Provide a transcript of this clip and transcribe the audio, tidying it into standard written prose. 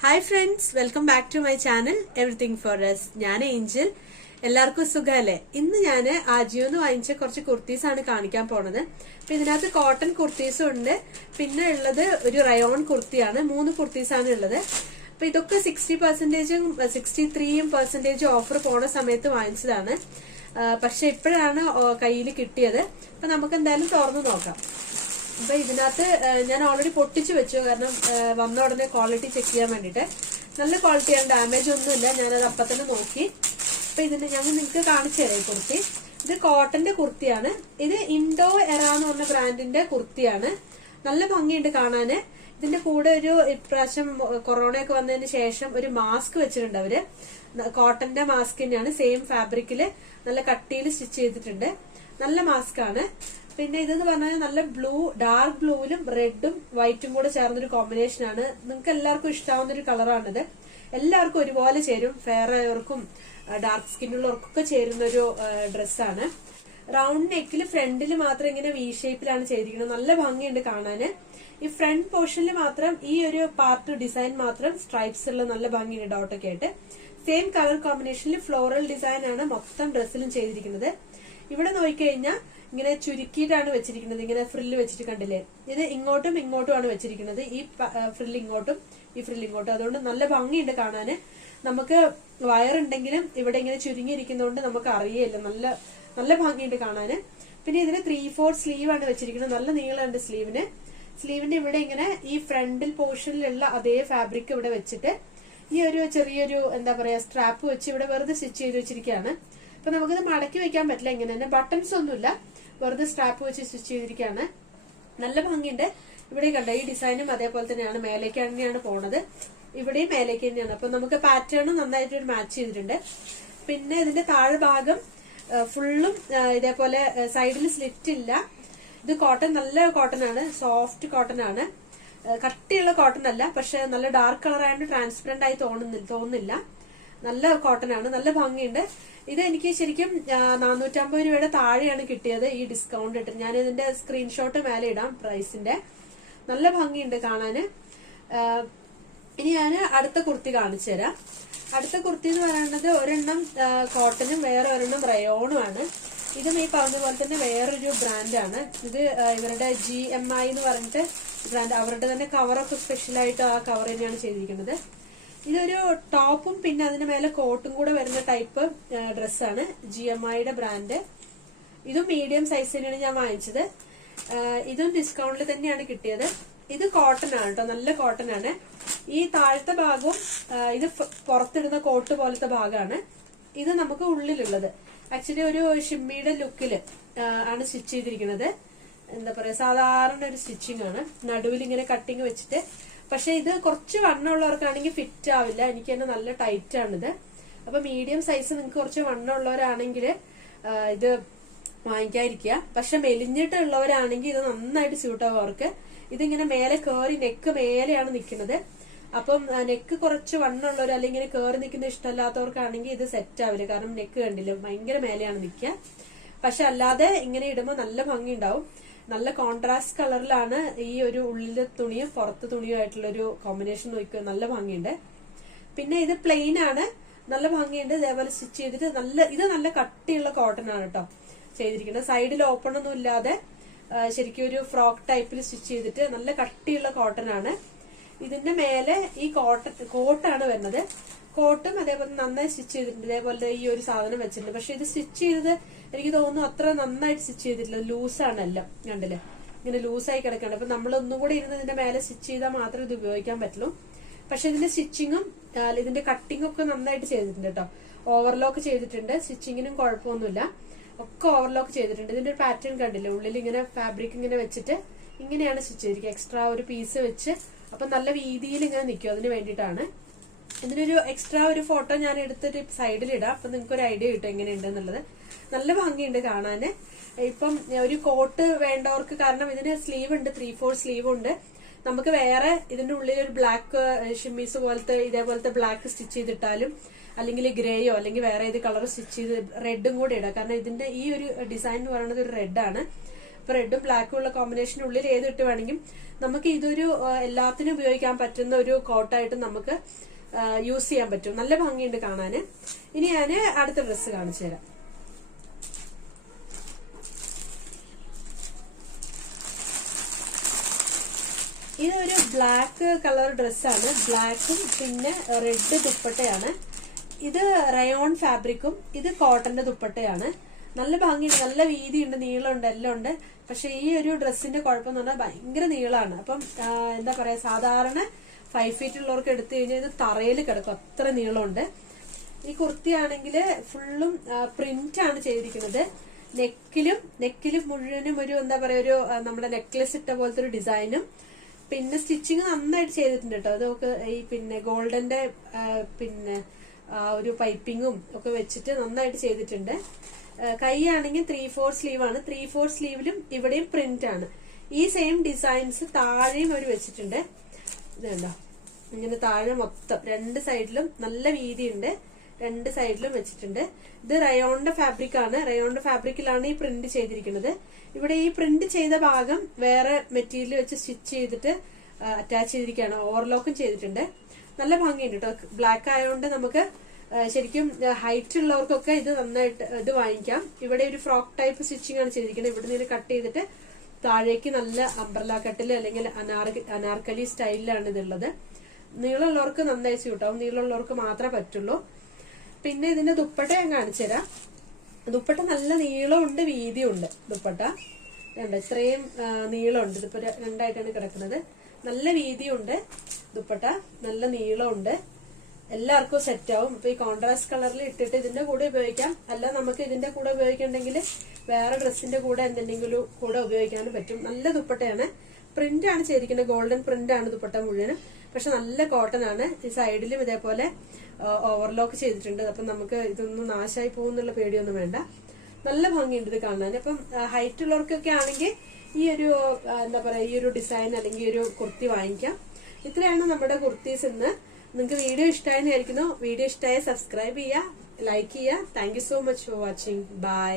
Hi friends, welcome back to my channel everything for us. ഞാൻ Angel. എല്ലാവർക്കും സുഖമല്ലേ? ഇന്ന് ഞാൻ ആജിയോന്ന് വാങ്ങിച്ച കുറച്ച് കുർത്തീസ് ആണ് കാണിക്കാൻ പോണത്. അപ്പൊ ഇതിനകത്ത് കോട്ടൺ കുർത്തീസും ഉണ്ട്, പിന്നെ ഉള്ളത് ഒരു റയോൺ കുർത്തിയാണ്. 3 കുർത്തീസ് ആണ് ഉള്ളത്. അപ്പൊ ഇതൊക്കെ 60%ഉം 63% ഓഫർ പോണ സമയത്ത് വാങ്ങിച്ചതാണ്. പക്ഷെ ഇപ്പോഴാണ് കയ്യിൽ കിട്ടിയത്. അപ്പൊ നമുക്ക് എന്തായാലും തുറന്നു നോക്കാം. അപ്പൊ ഇതിനകത്ത് ഞാൻ ഓൾറെഡി പൊട്ടിച്ചു വെച്ചു, കാരണം വന്ന ഉടനെ ക്വാളിറ്റി ചെക്ക് ചെയ്യാൻ വേണ്ടിട്ട്. നല്ല ക്വാളിറ്റിയാണ്, ഡാമേജ് ഒന്നുമില്ല. ഞാനത് അപ്പൊ തന്നെ നോക്കി. അപ്പൊ ഇതിന് ഞാൻ നിങ്ങൾക്ക് കാണിച്ചു തരാം. ഈ കുർത്തി ഇത് കോട്ടന്റെ കുർത്തിയാണ്. ഇത് ഇൻഡോ എറ എന്ന് പറഞ്ഞ ബ്രാൻഡിന്റെ കുർത്തിയാണ്. നല്ല ഭംഗിയുണ്ട് കാണാന്. ഇതിന്റെ കൂടെ ഒരു ഇപ്രാവശ്യം കൊറോണയൊക്കെ വന്നതിന് ശേഷം ഒരു മാസ്ക് വെച്ചിട്ടുണ്ട് അവര്. കോട്ടന്റെ മാസ്ക് തന്നെയാണ്, സെയിം ഫാബ്രിക്കില് നല്ല കട്ടിയിൽ സ്റ്റിച്ച് ചെയ്തിട്ടുണ്ട്. നല്ല മാസ്ക് ആണ്. പിന്നെ ഇതെന്ന് പറഞ്ഞാൽ നല്ല ബ്ലൂ, ഡാർക്ക് ബ്ലൂവിലും റെഡും വൈറ്റും കൂടെ ചേർന്നൊരു കോമ്പിനേഷൻ ആണ്. നിങ്ങൾക്ക് എല്ലാവർക്കും ഇഷ്ടാവുന്ന ഒരു കളറാണിത്. എല്ലാവർക്കും ഒരുപോലെ ചേരും. ഫെയർ ആയവർക്കും ഡാർക്ക് സ്കിന്നുള്ളവർക്കൊക്കെ ചേരുന്ന ഒരു ഡ്രസ്സാണ്. റൗണ്ട് നെക്കിൽ ഫ്രണ്ടിൽ മാത്രം ഇങ്ങനെ വി ഷേപ്പിലാണ് ചെയ്തിരിക്കുന്നത്. നല്ല ഭംഗിയുണ്ട് കാണാന്. ഈ ഫ്രണ്ട് പോർഷനിൽ മാത്രം ഈ ഒരു പാർട്ട് ഡിസൈൻ മാത്രം സ്ട്രൈപ്സ് ഉള്ള നല്ല ഭംഗിയുണ്ട് ഡോട്ടൊക്കെ ആയിട്ട്. സെയിം കളർ കോമ്പിനേഷനിൽ ഫ്ലോറൽ ഡിസൈൻ ആണ് മൊത്തം ഡ്രസ്സിലും ചെയ്തിരിക്കുന്നത്. ഇവിടെ നോക്കിക്കഴിഞ്ഞാൽ ഇങ്ങനെ ചുരുക്കിയിട്ടാണ് വെച്ചിരിക്കുന്നത്. ഇങ്ങനെ ഫ്രില്ല് വെച്ചിട്ട് കണ്ടില്ലേ? ഇത് ഇങ്ങോട്ടും ഇങ്ങോട്ടുമാണ് വെച്ചിരിക്കുന്നത്. ഈ ഫ്രില്ല് ഇങ്ങോട്ടും ഈ ഫ്രില്ല് ഇങ്ങോട്ടും. അതുകൊണ്ട് നല്ല ഭംഗിയുണ്ട് കാണാന്. നമുക്ക് വയറുണ്ടെങ്കിലും ഇവിടെ ഇങ്ങനെ ചുരുങ്ങിയിരിക്കുന്നതുകൊണ്ട് നമുക്ക് അറിയില്ല. നല്ല നല്ല ഭംഗിയുണ്ട് കാണാന്. പിന്നെ ഇതിന് 3/4 സ്ലീവ് ആണ് വെച്ചിരിക്കുന്നത്. നല്ല നീളമുണ്ട് സ്ലീവിന്. സ്ലീവിന്റെ ഇവിടെ ഇങ്ങനെ ഈ ഫ്രണ്ടിൽ പോർഷനിലുള്ള അതേ ഫാബ്രിക് ഇവിടെ വെച്ചിട്ട് ഈ ഒരു ചെറിയൊരു എന്താ പറയാ സ്ട്രാപ്പ് വെച്ച് ഇവിടെ വെറുതെ സ്റ്റിച്ച് ചെയ്ത് വെച്ചിരിക്കുകയാണ്. അപ്പൊ നമുക്കിത് മടക്കി വെക്കാൻ പറ്റില്ല. ഇങ്ങനെ തന്നെ ബട്ടൺസ് ഒന്നുമില്ല, വെറുതെ സ്ട്രാപ്പ് വെച്ച് സ്റ്റിച്ച് ചെയ്തിരിക്കുകയാണ്. നല്ല ഭംഗിയുണ്ട്. ഇവിടെ കണ്ട ഈ ഡിസൈനും അതേപോലെ തന്നെയാണ്. മേലേക്ക് തന്നെയാണ് പോണത്. ഇവിടെയും മേലേക്ക് തന്നെയാണ്. അപ്പൊ നമുക്ക് പാറ്റേണും നന്നായിട്ട് മാച്ച് ചെയ്തിട്ടുണ്ട്. പിന്നെ ഇതിന്റെ താഴ്ഭാഗം ഫുള്ളും ഇതേപോലെ സൈഡിൽ സ്ലിറ്റ് ഇല്ല. ഇത് കോട്ടൺ, നല്ല കോട്ടൺ ആണ്, സോഫ്റ്റ് കോട്ടൺ ആണ്. കട്ടിയുള്ള കോട്ടൺ അല്ല, പക്ഷെ നല്ല ഡാർക്ക് കളർ ആയതുകൊണ്ട് ട്രാൻസ്പെറന്റ് ആയി തോന്നുന്നില്ല. നല്ല കോട്ടൺ ആണ്, നല്ല ഭംഗിയുണ്ട്. ഇത് എനിക്ക് ശരിക്കും 450 രൂപയുടെ താഴെയാണ് കിട്ടിയത് ഈ ഡിസ്കൗണ്ട് ഇട്ട്. ഞാൻ ഇതിന്റെ സ്ക്രീൻഷോട്ട് മേലെ ഇടാം പ്രൈസിന്റെ. നല്ല ഭംഗിയുണ്ട് കാണാന്. ഇനി ഞാൻ അടുത്ത കുർത്തി കാണിച്ചു തരാം. അടുത്ത കുർത്തി എന്ന് പറയുന്നത് ഒരെണ്ണം കോട്ടനും വേറെ ഒരെണ്ണം റയോണും ആണ്. ഇതും ഈ പറഞ്ഞ പോലെ തന്നെ വേറൊരു ബ്രാൻഡാണ്. ഇത് ഇവരുടെ GMI എന്ന് പറഞ്ഞിട്ട് ബ്രാൻഡ്. അവരുടെ തന്നെ കവറൊക്കെ സ്പെഷ്യലായിട്ട് ആ കവർ തന്നെയാണ് ചെയ്തിരിക്കുന്നത്. ഇതൊരു ടോപ്പും പിന്നെ അതിന് മേലെ കോട്ടും കൂടെ വരുന്ന ടൈപ്പ് ഡ്രസ്സാണ്. GMIയുടെ ബ്രാൻഡ്. ഇതും മീഡിയം സൈസ് തന്നെയാണ് ഞാൻ വാങ്ങിച്ചത്. ഇതും ഡിസ്കൗണ്ടിൽ തന്നെയാണ് കിട്ടിയത്. ഇത് കോട്ടൺ ആണ് കേട്ടോ, നല്ല കോട്ടൺ ആണ്. ഈ താഴത്തെ ഭാഗവും ഇത് പുറത്തിടുന്ന കോട്ട് പോലത്തെ ഭാഗമാണ്. ഇത് നമുക്ക് ഉള്ളിലുള്ളത് ആക്ച്വലി ഒരു ഷിമ്മിയുടെ ലുക്കില് ആണ് സ്റ്റിച്ച് ചെയ്തിരിക്കുന്നത്. എന്താ പറയാ, സാധാരണ ഒരു സ്റ്റിച്ചിങ് ആണ്. നടുവിൽ ഇങ്ങനെ കട്ടിങ് വെച്ചിട്ട്. പക്ഷെ ഇത് കുറച്ച് വണ്ണമുള്ളവർക്കാണെങ്കിൽ ഫിറ്റ് ആവില്ല. എനിക്ക് തന്നെ നല്ല ടൈറ്റ് ആണിത്. അപ്പൊ മീഡിയം സൈസ് നിങ്ങൾക്ക് കുറച്ച് വണ്ണമുള്ളവരാണെങ്കിൽ ഇത് വാങ്ങിക്കാതിരിക്കുക. പക്ഷെ മെലിഞ്ഞിട്ടുള്ളവരാണെങ്കിൽ ഇത് നന്നായിട്ട് സ്യൂട്ട് ആവും അവർക്ക്. ഇതിങ്ങനെ മേലെ കേറി, നെക്ക് മേലെയാണ് നിൽക്കുന്നത്. അപ്പം നെക്ക് കുറച്ച് വണ്ണമുള്ളവർ അല്ലെങ്കിൽ ഇങ്ങനെ കേറി നിൽക്കുന്ന ഇഷ്ടമല്ലാത്തവർക്കാണെങ്കിൽ ഇത് സെറ്റ് ആവില്ല. കാരണം നെക്ക് കണ്ടില്ല, ഭയങ്കര മേലെയാണ് നിൽക്കുക. പക്ഷെ അല്ലാതെ ഇങ്ങനെ ഇടുമ്പോൾ നല്ല ഭംഗി ഉണ്ടാവും. നല്ല കോൺട്രാസ്റ്റ് കളറിലാണ് ഈ ഒരു ഉള്ളിലെ തുണിയും പുറത്ത് തുണിയും ആയിട്ടുള്ള ഒരു കോമ്പിനേഷൻ നോക്കുക. നല്ല ഭംഗിയുണ്ട്. പിന്നെ ഇത് പ്ലെയിൻ ആണ്, നല്ല ഭംഗിയുണ്ട്. ഇതേപോലെ സ്റ്റിച്ച് ചെയ്തിട്ട് ഇത് നല്ല കട്ടിയുള്ള കോട്ടൺ ആണ് കേട്ടോ ചെയ്തിരിക്കുന്നത്. സൈഡിൽ ഓപ്പൺ ഒന്നും ഇല്ലാതെ ശരിക്കും ഒരു ഫ്രോക്ക് ടൈപ്പിൽ സ്റ്റിച്ച് ചെയ്തിട്ട് നല്ല കട്ടിയുള്ള കോട്ടൺ ആണ്. ഇതിന്റെ മേലെ ഈ കോട്ടാണ് വരുന്നത്. കോട്ടും അതേപോലെ നന്നായി സ്റ്റിച്ച് ചെയ്തിട്ടുണ്ട്. ഇതേപോലെ ഈ ഒരു സാധനം വെച്ചിട്ടുണ്ട്. പക്ഷെ ഇത് സ്റ്റിച്ച് ചെയ്തത് എനിക്ക് തോന്നുന്നു അത്ര നന്നായിട്ട് സ്റ്റിച്ച് ചെയ്തിട്ടില്ല. ലൂസാണ് എല്ലാം, കണ്ടില്ലേ? ഇങ്ങനെ ലൂസായി കിടക്കാണ്. അപ്പൊ നമ്മൾ ഒന്നും കൂടി ഇരുന്ന് ഇതിന്റെ മേലെ സ്റ്റിച്ച് ചെയ്താൽ മാത്രമേ ഇത് ഉപയോഗിക്കാൻ പറ്റുള്ളൂ. പക്ഷെ ഇതിന്റെ സ്റ്റിച്ചിങ്ങും ഇതിന്റെ കട്ടിങ്ങും ഒക്കെ നന്നായിട്ട് ചെയ്തിട്ടുണ്ട് കേട്ടോ. ഓവർലോക്ക് ചെയ്തിട്ടുണ്ട്. സ്റ്റിച്ചിങ്ങിനും കുഴപ്പമൊന്നുമില്ല. ഒക്കെ ഓവർലോക്ക് ചെയ്തിട്ടുണ്ട്. ഇതിന്റെ ഒരു പാറ്റേൺ കണ്ടില്ലേ? ഉള്ളിൽ ഇങ്ങനെ ഫാബ്രിക് ഇങ്ങനെ വെച്ചിട്ട് ഇങ്ങനെയാണ് സ്റ്റിച്ച് ചെയ്തിരിക്കുക. എക്സ്ട്രാ ഒരു പീസ് വെച്ച് അപ്പൊ നല്ല വീതിയിൽ ഇങ്ങനെ നിൽക്കും. അതിന് വേണ്ടിയിട്ടാണ്. ഇതിനൊരു എക്സ്ട്രാ ഒരു ഫോട്ടോ ഞാൻ എടുത്തിട്ട് സൈഡിൽ ഇടാം. അപ്പൊ നിങ്ങൾക്ക് ഒരു ഐഡിയ കിട്ടും എങ്ങനെയുണ്ട് എന്നുള്ളത്. നല്ല ഭംഗിയുണ്ട് കാണാന്. ഇപ്പം ഒരു കോട്ട് വേണ്ടവർക്ക്, കാരണം ഇതിന് സ്ലീവ് ഉണ്ട്, 3/4 സ്ലീവ് ഉണ്ട്. നമുക്ക് വേറെ ഇതിന്റെ ഉള്ളിൽ ഒരു ബ്ലാക്ക് ഷിമ്മീസ് പോലത്തെ ഇതേപോലത്തെ ബ്ലാക്ക് സ്റ്റിച്ച് ചെയ്തിട്ടാലും, അല്ലെങ്കിൽ ഗ്രേയോ അല്ലെങ്കിൽ വേറെ ഏത് കളർ സ്റ്റിച്ച് ചെയ്ത് റെഡും കൂടെ ഇടാം. കാരണം ഇതിന്റെ ഈ ഒരു ഡിസൈൻ എന്ന് പറയുന്നത് ഒരു റെഡ് ആണ്. ഇപ്പൊ റെഡും ബ്ലാക്കും ഉള്ള കോമ്പിനേഷനുള്ളിൽ ഏത് ഇട്ട് വേണമെങ്കിൽ നമുക്ക് ഇതൊരു എല്ലാത്തിനും ഉപയോഗിക്കാൻ പറ്റുന്ന ഒരു കോട്ടായിട്ട് നമുക്ക് യൂസ് ചെയ്യാൻ പറ്റും. നല്ല ഭംഗിയുണ്ട് കാണാന്. ഇനി ഞാൻ അടുത്ത ഡ്രസ്സ് കാണിച്ചു തരാം. ഇതൊരു ബ്ലാക്ക് കളർ ഡ്രസ്സാണ്. ബ്ലാക്കും പിന്നെ റെഡ് ദുപ്പട്ടയാണ്. ഇത് റയോൺ ഫാബ്രിക്കും ഇത് കോട്ടന്റെ ദുപ്പട്ടയാണ്. നല്ല ഭംഗിയുണ്ട്, നല്ല വീതിയുണ്ട്, നീളമുണ്ട്, എല്ലാം ഉണ്ട്. പക്ഷെ ഈ ഒരു ഡ്രസ്സിന്റെ കുഴപ്പം എന്ന് പറഞ്ഞാൽ ഭയങ്കര നീളമാണ്. അപ്പം എന്താ പറയാ, സാധാരണ 5 ഫീറ്റ് ഉള്ളവർക്ക് എടുത്തു കഴിഞ്ഞാൽ ഇത് തറയിൽ കിടക്കും, അത്ര നീളമുണ്ട്. ഈ കുർത്തിയാണെങ്കിൽ ഫുള്ളും പ്രിന്റ് ആണ് ചെയ്തിരിക്കുന്നത്. നെക്കിലും മുഴുവനും ഒരു എന്താ പറയാ, ഒരു നമ്മുടെ നെക്ലസ് ഇട്ട പോലത്തെ ഒരു ഡിസൈനും പിന്നെ സ്റ്റിച്ചിങ് നന്നായിട്ട് ചെയ്തിട്ടുണ്ട് കേട്ടോ. അതൊക്കെ ഈ പിന്നെ ഗോൾഡന്റെ പിന്നെ ഒരു പൈപ്പിങ്ങും ഒക്കെ വെച്ചിട്ട് നന്നായിട്ട് ചെയ്തിട്ടുണ്ട്. കൈ ആണെങ്കിൽ 3/4 സ്ലീവ് ആണ്. 3/4 സ്ലീവിലും ഇവിടെയും പ്രിന്റ് ആണ്. ഈ സെയിം ഡിസൈൻസ് താഴെയും അവർ വെച്ചിട്ടുണ്ട്. ഇതുണ്ടോ, ഇങ്ങനെ താഴെ മൊത്തം 2 സൈഡിലും നല്ല വീതിയുണ്ട്, 2 സൈഡിലും വെച്ചിട്ടുണ്ട്. ഇത് റയോണിന്റെ ഫാബ്രിക് ആണ്. റയോണിന്റെ ഫാബ്രിക്കിലാണ് ഈ പ്രിന്റ് ചെയ്തിരിക്കുന്നത്. ഇവിടെ ഈ പ്രിന്റ് ചെയ്ത ഭാഗം വേറെ മെറ്റീരിയൽ വെച്ച് സ്റ്റിച്ച് ചെയ്തിട്ട് അറ്റാച്ച് ചെയ്തിരിക്കുകയാണ്. ഓവർലോക്കും ചെയ്തിട്ടുണ്ട്. നല്ല ഭംഗിയുണ്ട് കേട്ടോ. ബ്ലാക്ക് ആയതുകൊണ്ട് നമുക്ക് ശരിക്കും ഹൈറ്റ് ഉള്ളവർക്കൊക്കെ ഇത് നന്നായിട്ട് ഇത് വാങ്ങിക്കാം. ഇവിടെ ഒരു ഫ്രോക്ക് ടൈപ്പ് സ്റ്റിച്ചിങ് ആണ് ചെയ്തിരിക്കുന്നത്. ഇവിടെ നിന്ന് കട്ട് ചെയ്തിട്ട് താഴേക്ക് നല്ല അംബ്രല കട്ടില് അല്ലെങ്കിൽ അനാർക്കലി സ്റ്റൈലിലാണ് ഇതുള്ളത്. നീളമുള്ളവർക്ക് നന്നായി സ്യൂട്ടാവും, നീളമുള്ളവർക്ക് മാത്രമേ പറ്റുള്ളൂ. പിന്നെ ഇതിന്റെ ദുപ്പട്ട ഞാൻ കാണിച്ചു തരാം. ദുപ്പട്ട നല്ല നീളമുണ്ട്, വീതിയുണ്ട്. ദുപ്പട്ട ഇത്രയും നീളമുണ്ട്. ഇതിപ്പോ 2ആയിട്ടാണ് കിടക്കുന്നത്. നല്ല വീതിയുണ്ട് ദുപ്പട്ട, നല്ല നീളമുണ്ട്. എല്ലാവർക്കും സെറ്റ് ആവും. ഇപ്പൊ ഈ കോൺട്രാസ്റ്റ് കളറിൽ ഇട്ടിട്ട് ഇതിന്റെ കൂടെ ഉപയോഗിക്കാം. അല്ല നമുക്ക് ഇതിന്റെ കൂടെ ഉപയോഗിക്കണമെങ്കിൽ വേറെ ഡ്രസ്സിന്റെ കൂടെ എന്തെങ്കിലും കൂടെ ഉപയോഗിക്കാനും പറ്റും. നല്ല ദുപ്പട്ടയാണ്. പ്രിന്റ് ആണ് ചെയ്തിരിക്കുന്നത്, ഗോൾഡൻ പ്രിന്റ് ആണ് ദുപ്പട്ട മുഴുവനും. പക്ഷെ നല്ല കോട്ടൺ ആണ്. ഈ സൈഡിലും ഇതേപോലെ ഓവർലോക്ക് ചെയ്തിട്ടുണ്ട്. അപ്പൊ നമുക്ക് ഇതൊന്നും നാശമായി പോകുന്നുള്ള പേടിയൊന്നും വേണ്ട. നല്ല ഭംഗിയുണ്ട് ഇത് കാണാൻ. അപ്പം ഹൈറ്റ് ഉള്ളവർക്കൊക്കെ ആണെങ്കിൽ ഈ ഒരു എന്താ പറയാ, ഈ ഒരു ഡിസൈൻ അല്ലെങ്കിൽ ഈ ഒരു കുർത്തി വാങ്ങിക്കാം. ഇത്രയാണ് നമ്മുടെ കുർത്തീസ് ഇന്ന്. നിങ്ങൾക്ക് വീഡിയോ ഇഷ്ടമായെന്ന് വിചാരിക്കുന്നു. വീഡിയോ ഇഷ്ടമായ സബ്സ്ക്രൈബ് ചെയ്യുക, ലൈക്ക് ചെയ്യുക. Thank you so much for watching. By.